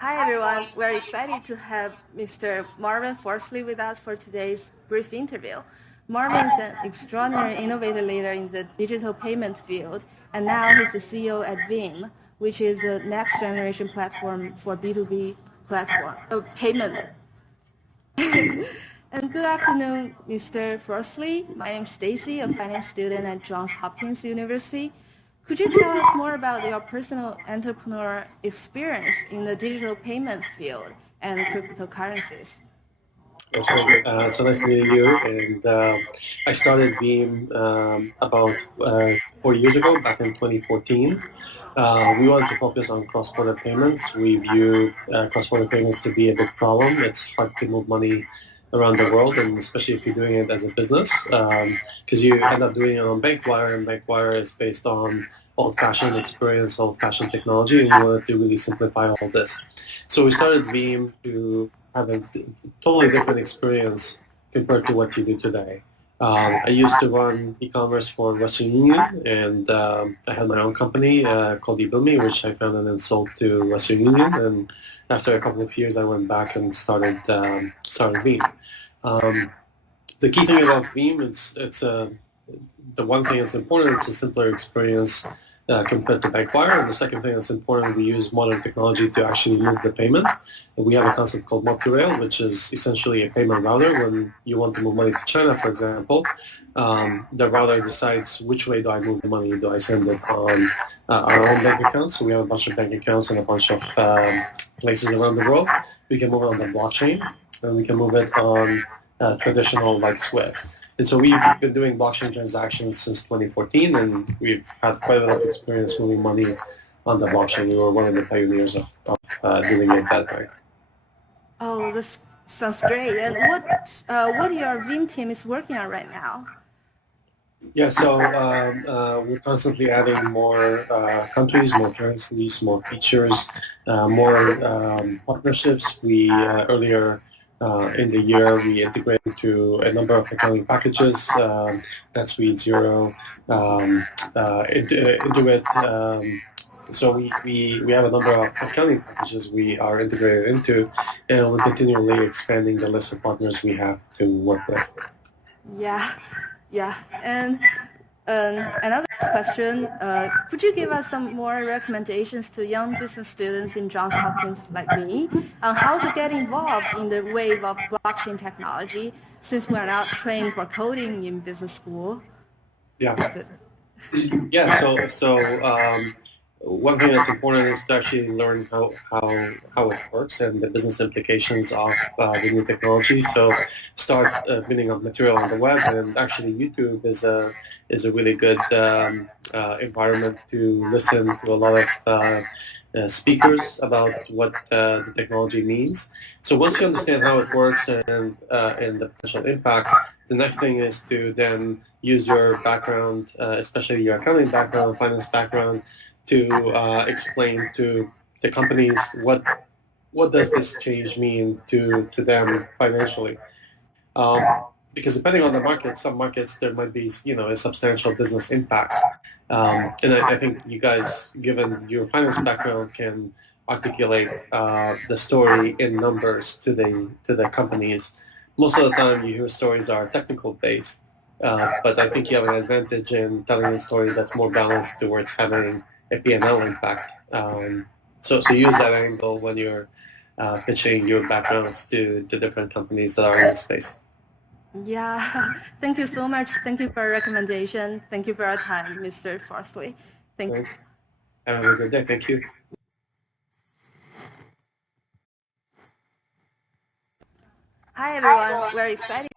Hi everyone, we're excited to have Mr. Marwan Forzley with us for today's brief interview. Marwan is an extraordinary innovative leader in the digital payment field, and now he's the CEO at Veem, which is a next generation platform for B2B payment. And good afternoon, Mr. Forzley. My name is Stacy, a finance student at Johns Hopkins University. Could you tell us more about your personal entrepreneur experience in the digital payment field and cryptocurrencies? That's great. So nice meeting you. And I started Veem about 4 years ago, back in 2014. We wanted to focus on cross-border payments. We view cross-border payments to be a big problem. It's hard to move money around the world, and especially if you're doing it as a business, because you end up doing it on Bankwire, and Bankwire is based on old-fashioned experience, old-fashioned technology, and we wanted to really simplify all this. So we started Veem to have a totally different experience compared to what you do today. I used to run e-commerce for Western Union, and I had my own company called eBillme, which I founded and sold to Western Union. And after a couple of years, I went back and started Veem. Um, the key thing about Veem, the one thing that's important, it's a simpler experience compared to Bankwire. And the second thing that's important, we use modern technology to actually move the payment. And we have a concept called multi-rail, which is essentially a payment router. When you want to move money to China, for example, the router decides which way do I move the money. Do I send it on our own bank accounts? So we have a bunch of bank accounts in a bunch of places around the world. We can move it on the blockchain, and we can move it on traditional like SWIFT. And so we've been doing blockchain transactions since 2014, and we've had quite a lot of experience moving money on the blockchain. We were one of the pioneers of doing it that way. Oh, this sounds great. And what your Veem team is working on right now? Yeah, so we're constantly adding more countries, more currencies, more features, more partnerships. We earlier in the year we integrated to a number of accounting packages, NetSuite, Zero, Intuit. So we have a number of accounting packages we are integrated into, and we're continually expanding the list of partners we have to work with. Yeah, yeah. And another question, could you give us some more recommendations to young business students in Johns Hopkins like me on how to get involved in the wave of blockchain technology since we're not trained for coding in business school? Yeah. Yeah, one thing that's important is to actually learn how it works and the business implications of the new technology. So start building up material on the web, and actually YouTube is a really good environment to listen to a lot of speakers about what the technology means. So once you understand how it works and the potential impact, the next thing is to then use your background, especially your accounting background, finance background, to explain to the companies what does this change mean to them financially. Because depending on the market, some markets there might be a substantial business impact. And I think you guys, given your finance background, can articulate the story in numbers to the companies. Most of the time, you hear stories are technical based, but I think you have an advantage in telling a story that's more balanced towards having a P&L impact. So use that angle when you're pitching your backgrounds to the different companies that are in the space. Yeah, thank you so much. Thank you for your recommendation. Thank you for your time, Mr. Forzley. Thank you. Have a good day. Thank you. Hi everyone, we're excited